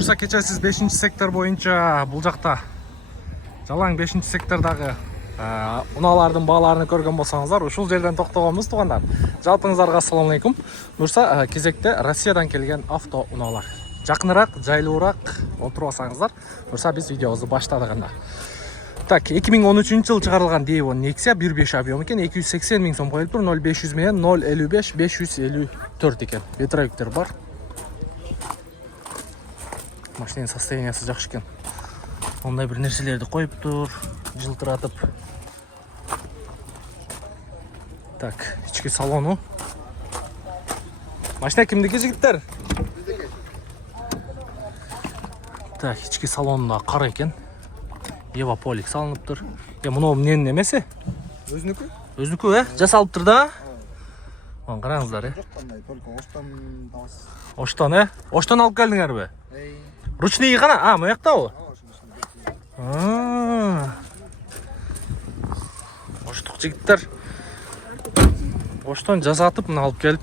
Буюрса кече сиз 5-сектор боюнча бул жакта жалаң 5-сектордагы унаалардын бааларын көргөн болсоңуздар, ушул жерден токтогонбуз туугандар. Жалпыңыздарга ассаламу алейкум. Буюрса кезекте Россиядан келген авто унаалар. Жакыныраак, жайлуураак отуруп алсаңыздар, буюрса биз видеобузду баштадык анда. Так, 2013-жылы чыгарылган Devon Nexia 1.5 объем экен, 280 000 сом коюлуп тур, 0500 менен 055 554 экен. Ветровиктер бар. Машинанын состояниясы жакшы экен. Ондай бир нерселерди коюп тур, жылтыратып. Так, ички салону. Машина кимдики жигиттер? Так, ички салонунда кара экен. Ева полик салынып тур. Мунун эмненин эмеси? Өзүнүкү? Өзүнүкү, жасалып тур да. Мына караңыздар, Жок кандай, только оштон табасыз. Оштон, Оштон алып келдиңерби? Ручный кана? Мояктабы? Оштук жигиттер. Оштон жасатып мына алып келип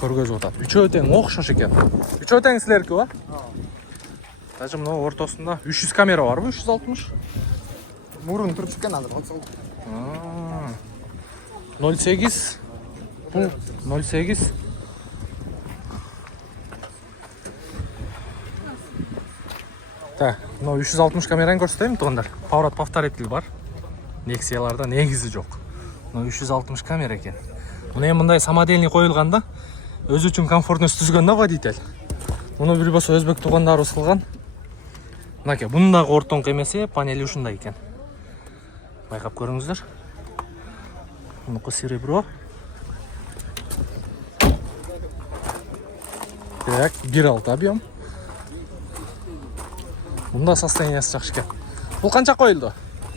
көргөзүп атат. Үчөө тең окшош экен. Үчөө тең силерки ба? Даже мына ортосунда 300 камера барбы? 360? Мурун туруп чыккан азыр, 08. Бул 08. Так, мына 360 камераны көрсөтөйм туугандар. Поворот повторитель бар. Nexияларда негизи жок. Мына 360 камера экен. Мына мындай самодельный коюлганда өзү үчүн комфортность түзгөн да водитель. Муну бир болсо өзбек туугандарыбыз кылган. Мынакей, бундагы ортоңку эмеси панели ушундай экен. Байкап көрүңүздөр. Мунуку серебро. Так, 1.6 объем. Бунда состояниясы жакшы экен. Бул канча коюлду?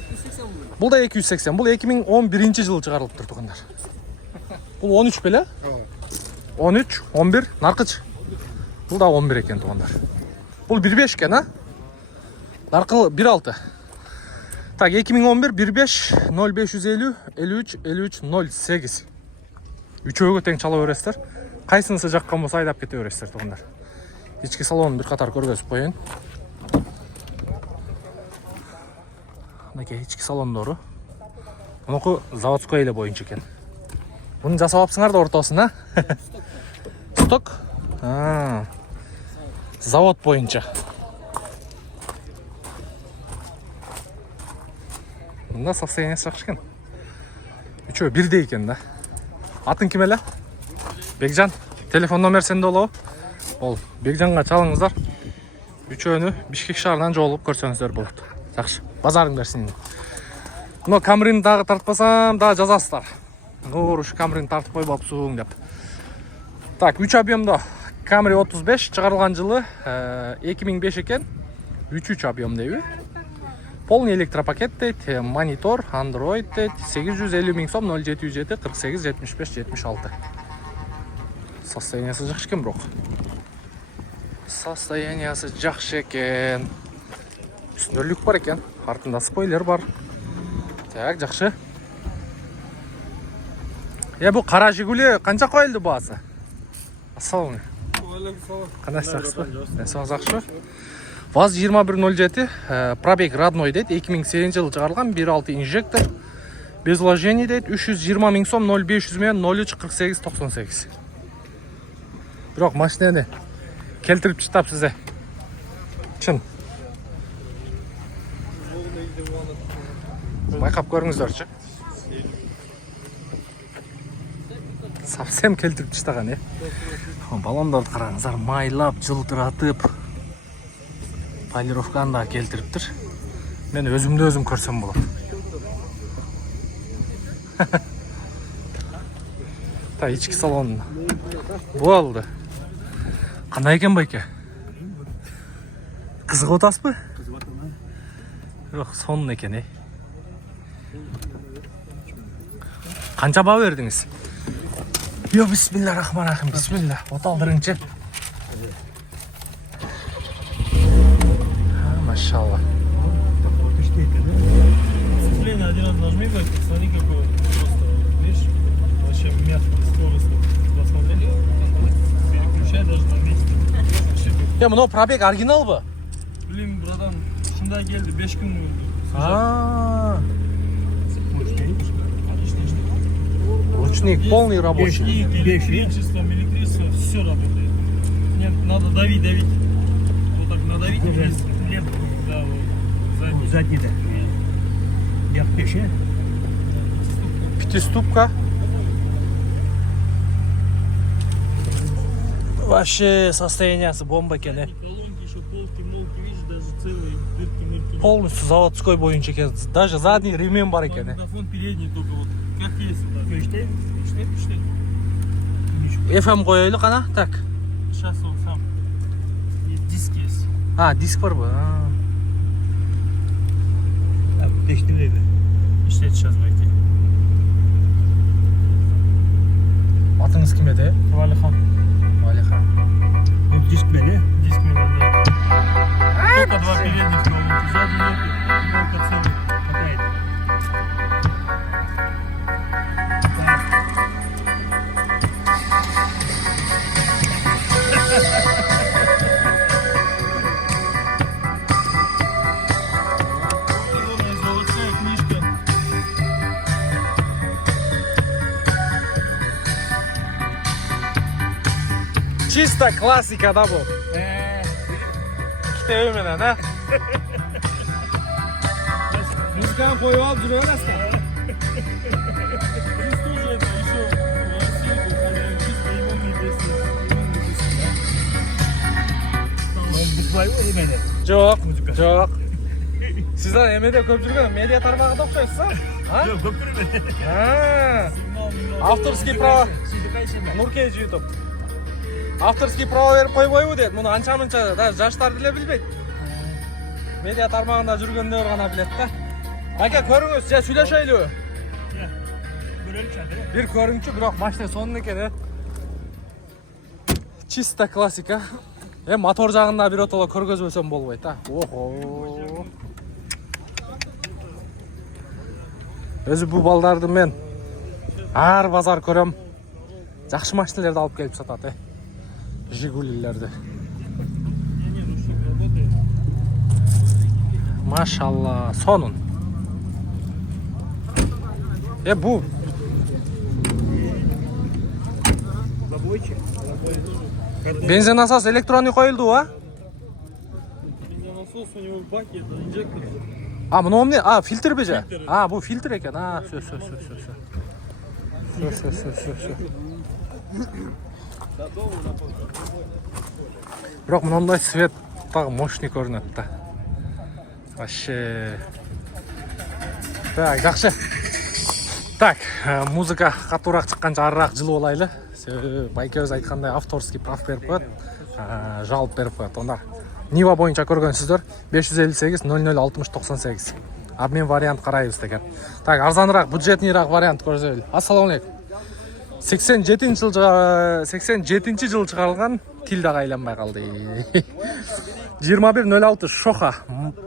280. Бул да 280. Бул 2011-жылы чыгарылып тур туугандар. Бул 13 беле? 13, 11, наркыч. Бул да 11 экен туугандар. Бул 1.5 экен, Наркы 1.6. Так, 2011 1.5 0550 53 53 08. Үчөөгө тең чала бересиздер. Кайсынысы жаккан болсо айдап кете бересиздер туугандар. Ички салонун бир катар көргөзүп коеюн. Мынакей ички салондору. Мунуку заводской эле боюнча экен. Муну жасап алыпсыңар да ортосун, Сток? Завод боюнча. Мында состояниясы жакшы экен. Үчөө бирдей экен да. Атын ким эле? Бекжан. Телефон номер сенде болобу? Бол, Бекжанга чалыңыздар. Үчөөнү Бишкек шаарынан жолугуп көрсөңүздөр болот. Жакшы. Базарың берсин. Мына Камрин дагы тартпасам, дагы жазасыздар. Уруш Камрин тартып койбопсуң деп. Так, 3 объемдо Camry 35 чыгарылган жылы 2005 экен. 3 объем дейби. Полный электропакет дейт, монитор, Android дейт, 850 000 сом 0707 48 75 76. Состояниясы жакшы экен бирок. Состояниясы жакшы экен. Үстүндө люк бар экен, артында спойлер бар. Так, жакшы. Бу кара Жигули канча коюлду баасы? Ассалам. Кандай жакшысызбы? Жакшы. ВАЗ 2107, пробег родной дейт, 2008 жылы чыгарылган 1.6 инжектор. Без вложений дейт, 320 000 сом 0500 менен 03 48 98. Бирок машинаны келтирип чыктап сизде. Чын. Байкап көрүңүздөрчү. Совсем келтирип чыктаган, Балондорду караңыздар, майлап, жылтыратып. Полировканы да келтириптир. Мен өзүмдү өзүм көрсөм болот. Та ички салон. Болду. Кандай экен байке? Кызыгып атасызбы? Кызыгып атам. Жок, сонун экен, Канча баа бердиңиз? Бисмиллахиррахманиррахим. Бисмилlah. Оталдырыңчы. Машалла. Один раз нажми, смотри, какой просто, видишь, вообще мягкий, скоростный. Посмотри, переключай даже на месте. Мынау пробег оригинал бу? Bileyim buradan şimdi geldi 5 gün oldu. Ручник полный рабочий. Электричество, все работает. Нет, надо давить. Вот так надавить, и есть лента. Да, вот. Задний, да. Як пеше? Пятиступка. Вообще состояниясы бомба екен. Колонки еще полки-молки, видишь, даже целые дырки-мырки. Полностью заводской боюнча екен. Даже задний ремень бар екен. Магнитофон передний только вот. Как есть. Köşte. FM koyaylı kana. Так. Сейчас он сам. И диск есть. Диск бар bu. Değiştireydi. İşte сейчас belki. Atınız kime de? Valiхан. Валихан. Bu disk beni. Диск медальный. Только два передних колонки. Сзади нету. Колонка целая. Какая-то. Золотая книжка. Чисто классика да bu. İki evimden ha. Müzikten koyu al duruyor nasıl? Здесь тоже это еще в России выпускали чисто ионные песни. Disk var mı beni? Жоқ, жоқ. Sizler emede көп жүрген медиа тармағында ұқсайсыз а? Yok, doktor beni. Авторский право. Sizde kaç sene? Нуркейдж YouTube. Авторский право беріп қойбойбу деді. Мұны анша-мынша даже жаштар біле білбейді. Медиа тармағында жүргендер ғана біледі да. Әке көріңіз, же сөйлешейлі. Görelim çadırı. Bir көріңші, бірақ машина сонын екен. Чисто классика. Мотор жағында бір отола көргөзбөсөм болбойт а. Охо. Өзү бу балдарды мен ар базар көрөм. Жакшы машиналарды алып келип сатат, Жигулилерди. Машалла, сонун. Бу Забойчик. бензин насос электронный коюлду, а? Насос у него в баке, это инжектор. Мынау эмне? Фильтр бе же? Фильтр. Бу фильтр экен. Всё. Бирок мындай свет так мощный көрүнөт да. Вообще. Так, жакшы. Так, музыка катуураак чыкканча арыраак жылып алайлы. Байкебиз айткандай авторский прав берип коет. Жалоп берип коет. Онда Нива боюнча көргөнсүздөр 558 00 60 98. Обмен вариант карайбыз деген. Так, арзаныраак, бюджетныйраак вариант көрсөйлү. Ассаламу алейкум. 87 жыл чыгарылган тил дагы айланбай калды. 2106 Шоха.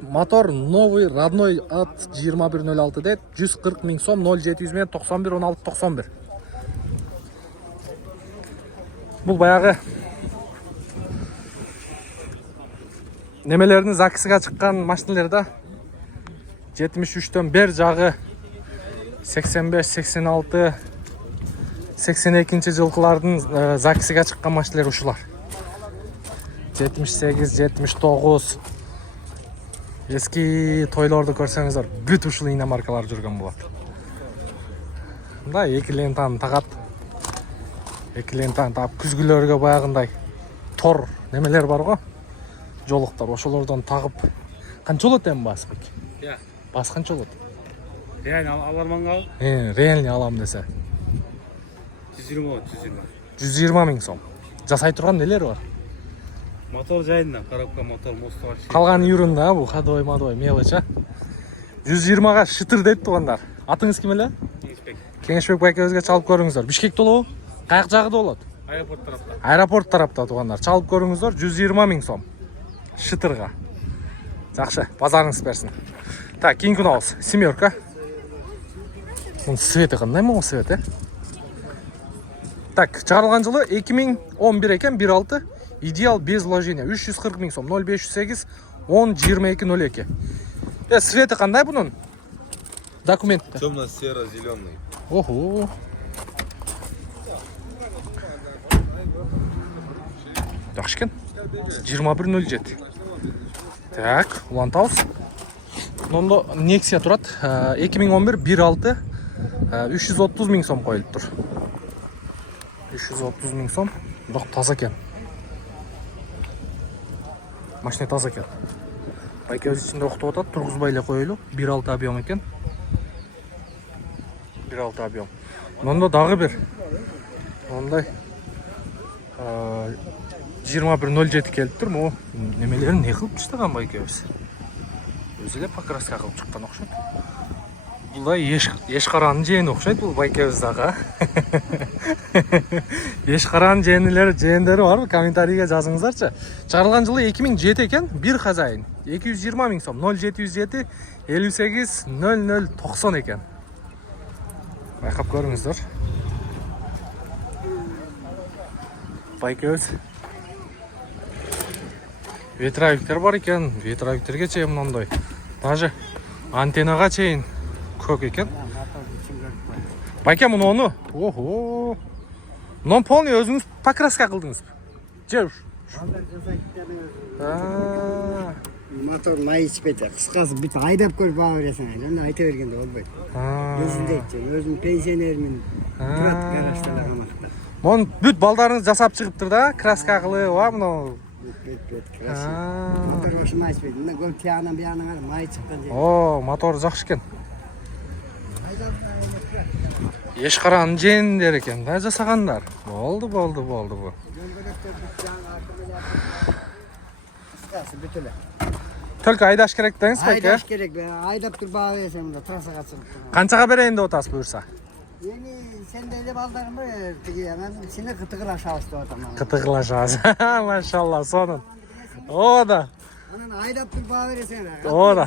Мотор новый, родной от 2106 дейт. 140 000 сом 0700 мен 91 16 91. Бул баягы немелердин закисиге чыккан машиналар да. 73төн бер жагы 85, 86, 82 жылкылардын закисиге чыккан машиналар ушулар. 78, 79 эски тойлорду көрсөңүздөр бүт ушул иномаркалар жүргөн болот. Мындай эки лентаны тагат. Эки лентаны таап күзгүлөргө баягындай тор немелер бар го. Жолуктар ошолордон тагып канча болот эми басык? Бас канча болот? Yani alarman al. Реальный алам десе. 120. 120 000 сом. Жасай турган нелер бар? Motor жайында, коробка мотор, мост var. Калган үйрүн да бу ходой, мелочь. 120га шытыр дейт тугандар. Атыңыз ким эле? Кеңешбек байкебизге чалып көрүңүздөр. Бишкек толобу? Каяк жагыда болот? Aeroport tarafta. Аэропорт тарапта тугандар. Чалып көрүңүздөр 120 000 сом. Шытырга. Жакшы, базарыңыз берсин. Так, кийинки унабыз. Семерка. Мунун свети кандай могу свет, Так, чыгарылган жылы 2011 экен, 16 Идеал без вложения 340 миң сом. 0508 10 22 02. Светі қандай бұның? Документті. Темно-серо-зеленый. Ого. Жақсы екен. 2107. Так, улантауыз. Онда Nexia тұрады. 2011 1.6 330 миң сом қойылып тұр. 330 миң сом. Бірақ таза екен. Машина таза екен. Байке өз ішінде оқытып отады. Тұрғызбайлы қойылу. 1.6 объем екен. 1.6 объем. Онда дағы бір. Ондай 2107 келіп тұр. О, немелерін не қылып түстіған байке өз. Өзіле покраска қылып шыққан оқшайды. Бұлда ешқараның жейін оқшайды бұл байке өздағы. Ешқараның жейіндері бар бұл, комментарийге жазыңыздаршы. Шығарылған жылы 2007 екен, бір хазайын. 220 миң сом, 0707 58 0090 екен. Байқап көріңіздер. Байке өз. Ветровиктер бар екен, ветровиктерге чейін мұндай. Даже антеннаға чейін көк екен. Байке мұны оны? Охо. Мұны полный өзіңіз покраска қылдыңыз. Жеуш. Мотор май ішпеді. Қысқасы бүт айдап көріп баға бересің. Оны айта бергенде болбайды. Өзіндейді. Өзім пенсионермен тұрады гаражтада қамақта. Мұны бүт балдарыңыз жасап шығып тұр да, краска қылы, мұны. Мотор ошы май ішпеді. Мына көп тияғынан бияғынан май шыққан жер. О, мотор жақсы екен. Ешқараның жеңдер екен, да жасағандар. Болды бұл. Қысқасы бүтілі. Только айдаш керек деңіз, байке? Айдаш керек. Айдап тұр баға бересің мұнда трасаға шығып. Қаншаға берейін деп отасы бұйырса? Ені сен де елеп алдарым ба? Сені қытығыр ашауысты отам. Қытығыла жаз. Машалла, соның. О да. Анан айдап тұр баға бересің. О да.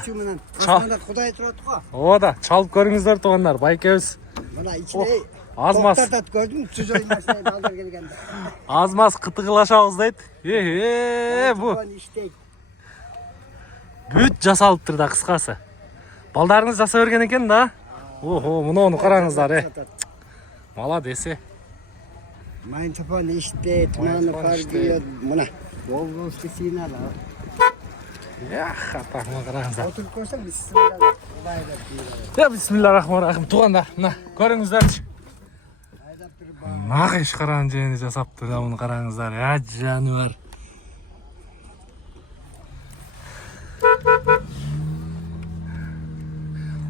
Асманда Құдай тұрады қой. О да, чалып көріңіздер туғандар, байке өз. Мына içine Азмас. тоқтатады көрдің, чужой машина балдар келгенде. Азмас қытығылаша ауыздайды. Бұ. Бүт жасалып тұр да қысқасы. Балдарыңыз жаса берген екен да. Охо, мұны қараңыздар, Мала десе. Майын топан іште, тұманы қар дейі, мұна. Волговский сигнал. Ата, мұны қараңыздар. Отырып көрсең, бисмилlah. Бисмиллахиррахманиррахим. Туғандар, көріңіздерші. Нақ ешқараның жеңі жасап тұр да, мұны қараңыздар. Жануар.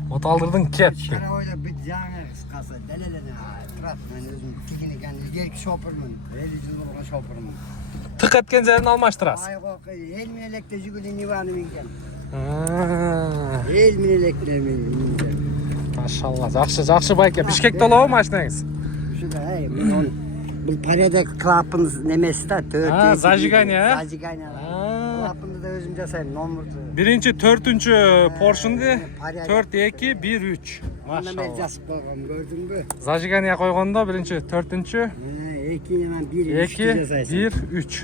Оталдырдың кетті. Шара ойлап бүт жаңа қысқасы, дәлелені тұрады. Мен өзім тегін екен, ілгеркі шопырмын. 50 жыл болған шопырмын. Тық еткен жерін алмаштырасыз. Ел мен электе жүгілі неваны менген. Ел мен электе менген. Машалла, жақшы байке. Бішкекте олауы машинаңыз? Бұл порядок клапын немесі да, 4. Зажигания, Зажигания. Клапынды да өзім жасаймын, номерді. Бірінші, төртінші поршынды 4-2-1-3. Оны мен жасып қойғам, көрдің бі? Зажигания қойғанда бірінші, төртінші 2-1-2 1-3.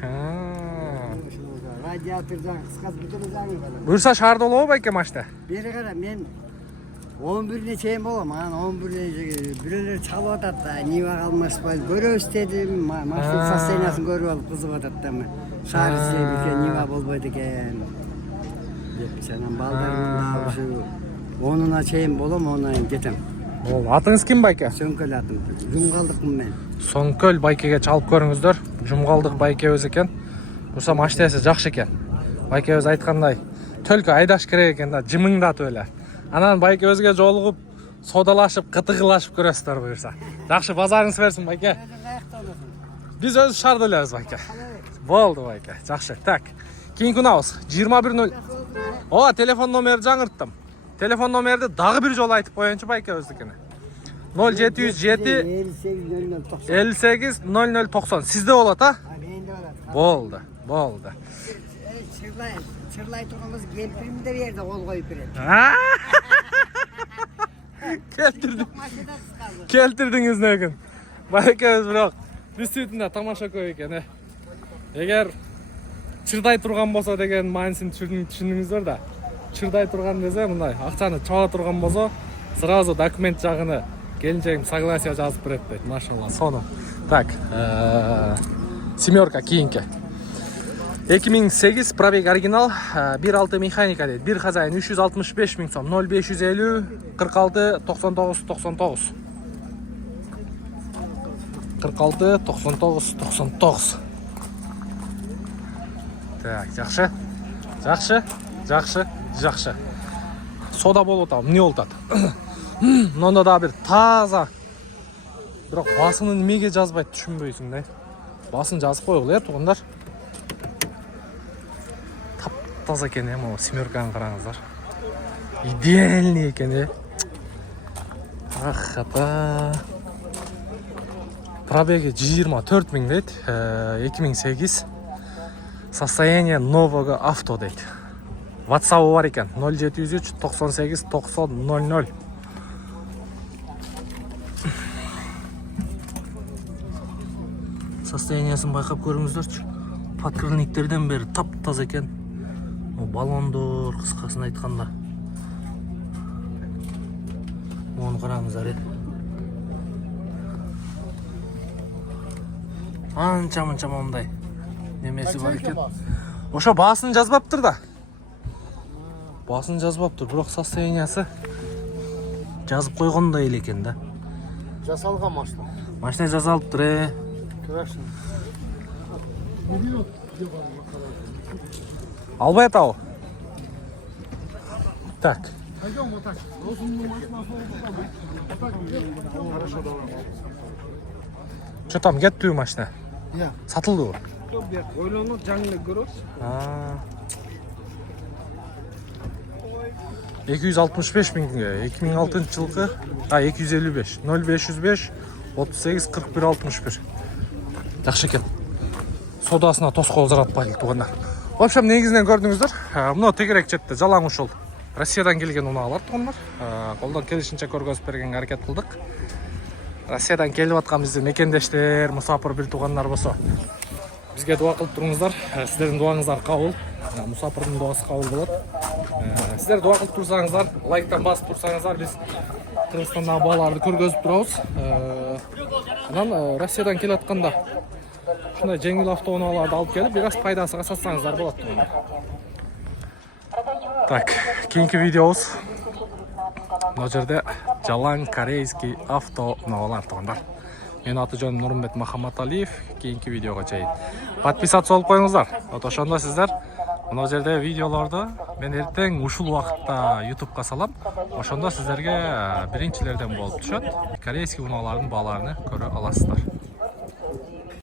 Радиатордан қысқасы бүтін заңы бар. Бұйырса шарды олауы байке машта? Бері қара, мен 11-не чейін болам, 11-не біреулер чалып атады да, нева қалмас болды. Көрөз дедім, машина состояниясын көріп алып қызып атады да, шары істейм екен, нева болбайды екен. Деп, сенен балдарымда ұшы 10-на чейін болам, 10-на кетем. Атыңыз кім байке? Сөңкөл атым, жұмғалдықпын мен. Сөңкөл байкеге чалып көріңіздер. Жұмғалдық байке өз екен. Бұса маштасы жақшы екен. Байке өз айтқандай, төлкі айдаш керек екен да, жымыңдат өлі. Анан байке өзге жолығып, содалашып, қытығылашып көресіздер бұйырса. Жақшы базарыңыз берсін байке. Біз өз шарды өлеміз байке. Болды байке, жақшы. Так, кейін күнауыз, 21.0. О, телефон номерді жаңырттым. Телефон номерді дағы бір жол айтып қойыншы байке өздікіне. 0707 58 0090. Сізде болады, а? Болды. Чырлай тұрғымыз кемпірімі де берді, қол қойып береді. Келтірдіңіз нөкін. Байке өз бірақ, біз сөйтінде тамаша көй екен. Егер чырдай турган болсо деген маанисин түшүндүңүздөр да. Чырдай турган десе мындай акчаны чаба турган болсо сразу документ жагыны келинчегим согласие жазып берет дейт. Машалла. Сону. Так, семерка кийинки. 2008 пробег оригинал 1.6 механика дейт. Bir хозяин 365 миң сом. 0550 46 99 99. 46 99 99. Так, жакшы. Жакшы, жакшы, жакшы. Сода болуп атат, эмне болуп атат? Мында да бир таза. Бирок басынын эмнеге жазбайт түшүнбөйсүң да. Басын жазып койгула, туугандар. Таза екен, могу семерканы караңыздар. Идеальный екен, Ахата. Пробеги 24 миң дейт. 2008. Состояние нового авто дейт. WhatsApp бар екен. 0703 98 90 00. Состояниясын байкап көрүңүздөрчү. Подкрылниктерден бери тап-таза екен. Балондор кыскасын айтканда. Мону караңыздар. Анча-мынча мондай немеси бар экен. Ошо баасын жазбаптыр да. Баасын жазбаптыр, бирок состояниясы жазып койгондой эле экен да. Жасалган машина. Машина жасалыптыр. Крашен. Албай атабы. Так. Пойдем вот так. Хорошо, давай. Что там, кеттүү машина? Я. Сатылдыбы? Ойлонуп жаңылык көрөбүз. 265 миңге, 2006 жылкы, 255, 0505, 38, 41, 61. Жакшы экен. Содасына тоскоол жаратпайлы туугандар. В общем, негизинен көрдүңүздөр, мына тегерек четте жалаң ушул Россиядан келген унаалар туугандар. Колдон келишинче көргөзүп бергенге аракет кылдык. Россиядан келип аткан биздин мекендештер, мусапыр бир туугандар болсо, бизге дуа кылып туруңуздар. Сиздердин дуаңыздар кабыл. Мусапырдын дуасы кабыл болот. Сиздер дуа кылып турсаңыздар, лайктан басып турсаңыздар, биз Кыргызстандагы бааларды көргөзүп турабыз. Анан Россиядан келип атканда ушундай жеңил автоунааларды алып келип, бир аз пайдасыга сатсаңыздар болот туугандар. Так, кийинки видеобуз мына жерде жалаң корейский автоунаалар туугандар. Менин аты жөнүм Нурмбет Махаматалиев. Кийинки видеого чейин подписаться болуп коюңуздар. Ошондо сиздер мына жерде видеолорду мен эртең ушул убакытта YouTube'га салам. Ошондо сиздерге биринчилерден болуп түшөт. Корейский унаалардын бааларын көрө аласыздар.